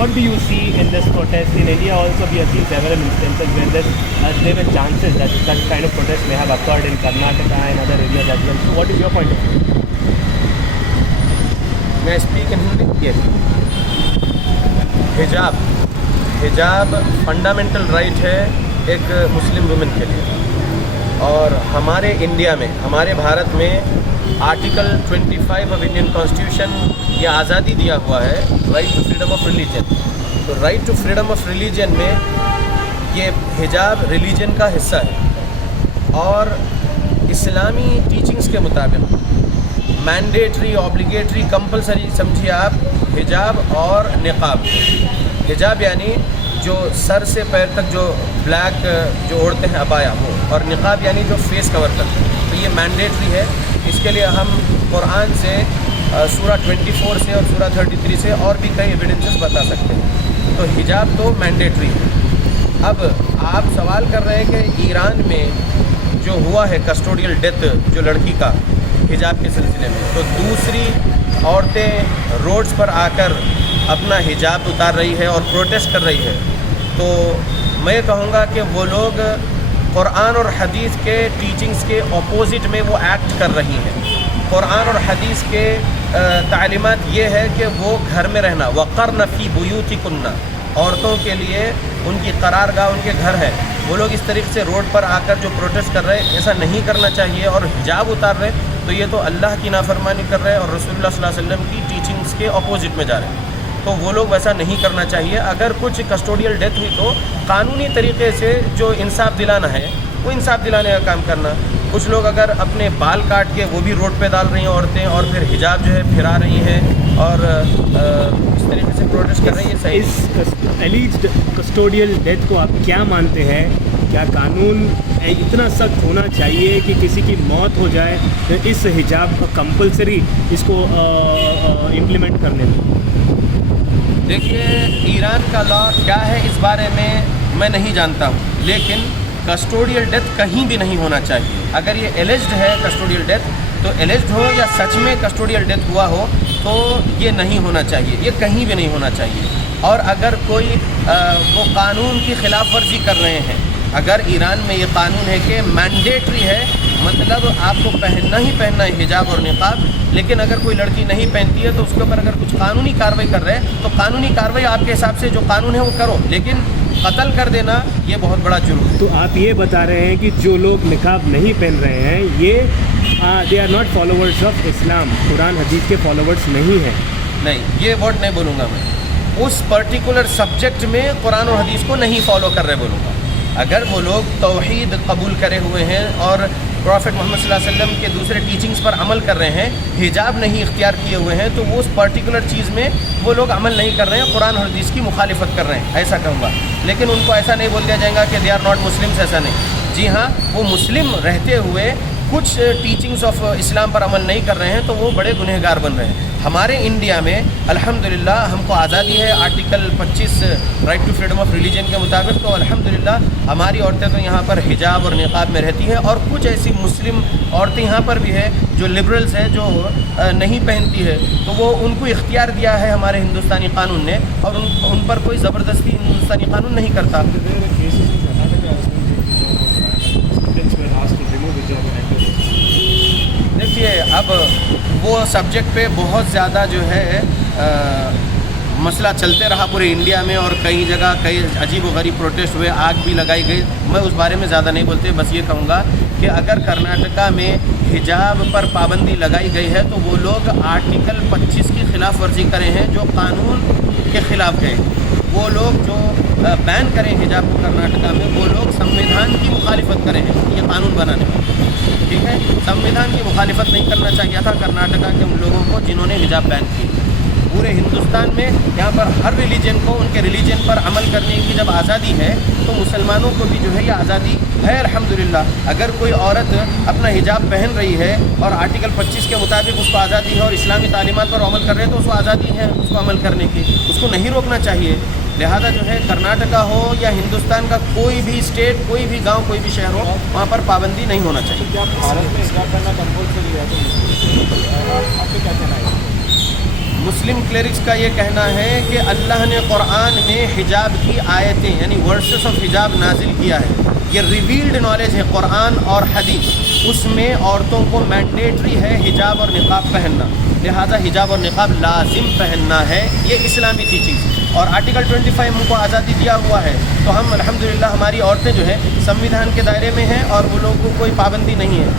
what do you see in this protest? In India also we have seen several instances where there were chances that such kind of protest may have occurred in Karnataka and other areas as well. So what is your point of view? May I speak in Hindi? Yes. हिजाब fundamental right है एक Muslim women के लिए, और हमारे India में, हमारे भारत में आर्टिकल 25 ऑफ इंडियन कॉन्स्टिट्यूशन ये आज़ादी दिया हुआ है, right to freedom of religion. तो right to freedom of religion में ये हिजाब रिलीजन का हिस्सा है, और इस्लामी टीचिंग्स के मुताबिक मैंडेटरी, ऑब्लिगेटरी, कंपलसरी समझिए आप हिजाब और निकाब। हिजाब यानी जो सर से पैर तक जो ब्लैक जो ओढ़ते हैं अबाया वो, और निकाब यानी जो फेस कवर करते हैं। तो ये मैंडेटरी है। इसके लिए हम कुरान से सूरा 24 से और सूरा 33 से और भी कई एविडेंसेस बता सकते हैं। तो हिजाब तो मैंडेटरी है। अब आप सवाल कर रहे हैं कि ईरान में जो हुआ है कस्टोडियल डेथ जो लड़की का हिजाब के सिलसिले में, तो दूसरी औरतें रोड्स पर आकर अपना हिजाब उतार रही है और प्रोटेस्ट कर रही है, तो मैं कहूँगा कि वो लोग कुरान और हदीस के टीचिंग्स के अपोजिट में वो एक्ट कर रही हैं। कुरान और हदीस के तालीमात ये है कि वो घर में रहना, वक़र्न फ़ी बुयूतिकुन्ना, औरतों के लिए उनकी करारगाह उनके घर है। वो लोग इस तरीके से रोड पर आकर जो प्रोटेस्ट कर रहे हैं, ऐसा नहीं करना चाहिए, और हिजाब उतार रहे तो ये तो अल्लाह की नाफरमानी कर रहे हैं और रसूलुल्लाह सल्लल्लाहु अलैहि वसल्लम की टीचिंग्स के अपोजिट में जा रहे हैं। तो वो लोग वैसा नहीं करना चाहिए। अगर कुछ कस्टोडियल डेथ हुई तो कानूनी तरीके से जो इंसाफ दिलाना है वो इंसाफ दिलाने का काम करना। कुछ लोग अगर अपने बाल काट के वो भी रोड पे डाल रही हैं औरतें, और फिर हिजाब जो है फिरा रही हैं और इस तरीके से प्रोटेस्ट कर रही है, सही। इस एलिज्ड कस्टोडियल डेथ को आप क्या मानते हैं? क्या कानून इतना सख्त होना चाहिए कि किसी की मौत हो जाए तो इस हिजाब को कंपलसरी इसको इम्प्लीमेंट करने में? देखिए, ईरान का लॉ क्या है इस बारे में मैं नहीं जानता हूँ, लेकिन कस्टोडियल डेथ कहीं भी नहीं होना चाहिए। अगर ये एलिज्ड है कस्टोडियल डेथ, तो एलिज्ड हो या सच में कस्टोडियल डेथ हुआ हो, तो ये नहीं होना चाहिए, ये कहीं भी नहीं होना चाहिए। और अगर कोई वो कानून की खिलाफ वर्जी कर रहे हैं, अगर ईरान में ये कानून है कि मैंडेटरी है, मतलब आपको पहनना ही पहनना है हिजाब और निकाब, लेकिन अगर कोई लड़की नहीं पहनती है तो उसके ऊपर अगर कुछ कानूनी कार्रवाई कर रहे हैं तो कानूनी कार्रवाई आपके हिसाब से जो कानून है वो करो, लेकिन कत्ल कर देना ये बहुत बड़ा जुर्म है। तो आप ये बता रहे हैं कि जो लोग निकाब नहीं पहन रहे हैं ये they are not followers of Islam, कुरान हदीस के फॉलोवर्स नहीं हैं? नहीं, ये वर्ड नहीं बोलूँगा मैं। उस पर्टिकुलर सब्जेक्ट में कुरान और हदीस को नहीं फॉलो कर रहे बोलूँगा। अगर वो लोग तौहीद कबूल करे हुए हैं और प्रॉफिट मोहम्मद सल्लल्लाहु अलैहि वसल्लम के दूसरे टीचिंग्स पर अमल कर रहे हैं, हिजाब नहीं इख्तियार किए हुए हैं, तो वो उस पर्टिकुलर चीज़ में वो लोग अमल नहीं कर रहे हैं, कुरान और हदीस की मुखालिफत कर रहे हैं, ऐसा कहूँगा। लेकिन उनको ऐसा नहीं बोल दिया जाएगा कि दे आर नॉट मुस्लिम्स, ऐसा नहीं। जी हाँ, वो मुस्लिम रहते हुए कुछ टीचिंग्स ऑफ इस्लाम पर अमल नहीं कर रहे हैं, तो वो बड़े गुनहगार बन रहे हैं। हमारे इंडिया में अल्हम्दुलिल्लाह हमको आज़ादी है, article 25 right to freedom of religion के मुताबिक, तो अल्हम्दुलिल्लाह हमारी औरतें तो यहाँ पर हिजाब और निकाब में रहती हैं, और कुछ ऐसी मुस्लिम औरतें यहाँ पर भी है जो लिबरल्स है, जो नहीं पहनती है, तो वो उनको इख्तियार दिया है हमारे हिंदुस्तानी कानून ने, और उन पर कोई ज़बरदस्ती हिंदुस्तानी कानून नहीं करता। देखिए, अब वो सब्जेक्ट पे बहुत ज़्यादा जो है मसला चलते रहा पूरे इंडिया में, और कई जगह कई अजीब व गरीब प्रोटेस्ट हुए, आग भी लगाई गई। मैं उस बारे में ज़्यादा नहीं बोलते, बस ये कहूँगा कि अगर कर्नाटका में हिजाब पर पाबंदी लगाई गई है तो वो लोग आर्टिकल 25 की खिलाफ वर्जी करे हैं, जो कानून के ख़िलाफ़ है। वो लोग जो बैन करें हिजाब को कर्नाटका में, वो लोग संविधान की मुखालिफत करें हैं ये कानून बनाने में। ठीक है, संविधान की मुखालिफत नहीं करना चाहिए था कर्नाटका के उन लोगों को जिन्होंने हिजाब बैन की। पूरे हिंदुस्तान में यहाँ पर हर रिलीजन को उनके रिलीजन पर अमल करने की जब आज़ादी है, तो मुसलमानों को भी जो है ये आज़ादी है अल्हम्दुलिल्लाह। अगर कोई औरत अपना हिजाब पहन रही है और आर्टिकल 25 के मुताबिक उसको आज़ादी है और इस्लामी तालीमात पर अमल कर रहे हैं, तो उसको आज़ादी है उसको अमल करने की, उसको नहीं रोकना चाहिए। लिहाजा जो है कर्नाटका हो या हिंदुस्तान का कोई भी स्टेट, कोई भी गांव, कोई भी शहर हो, वहाँ पर पाबंदी नहीं होना चाहिए। भारत में हिजाब पहनना कंपल्सरी है, तो आपको क्या कहना है? مسلم کلیرکس کا یہ کہنا ہے کہ اللہ نے قرآن میں حجاب کی آیتیں یعنی ورسز آف حجاب نازل کیا ہے. یہ ریویلڈ نالج ہے قرآن اور حدیث. اس میں عورتوں کو مینڈیٹری ہے حجاب اور نقاب پہننا, لہذا حجاب اور نقاب لازم پہننا ہے. یہ اسلامی ٹیچنگ اور آرٹیکل 25 ہم کو آزادی دیا ہوا ہے, تو ہم الحمدللہ ہماری عورتیں جو ہیں سمویدھان کے دائرے میں ہیں اور وہ لوگوں کو کوئی پابندی نہیں ہے.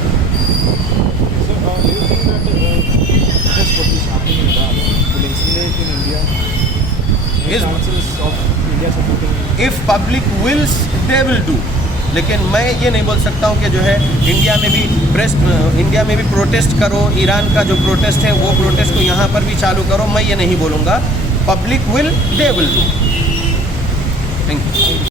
If public wills, they will do. لیکن میں یہ نہیں بول سکتا ہوں کہ جو ہے انڈیا میں بھی پروٹیسٹ کرو, ایران کا جو پروٹیسٹ ہے وہ پروٹیسٹ کو یہاں پر بھی چالو کرو, میں یہ نہیں بولوں گا. Public will, they will do. Thank you.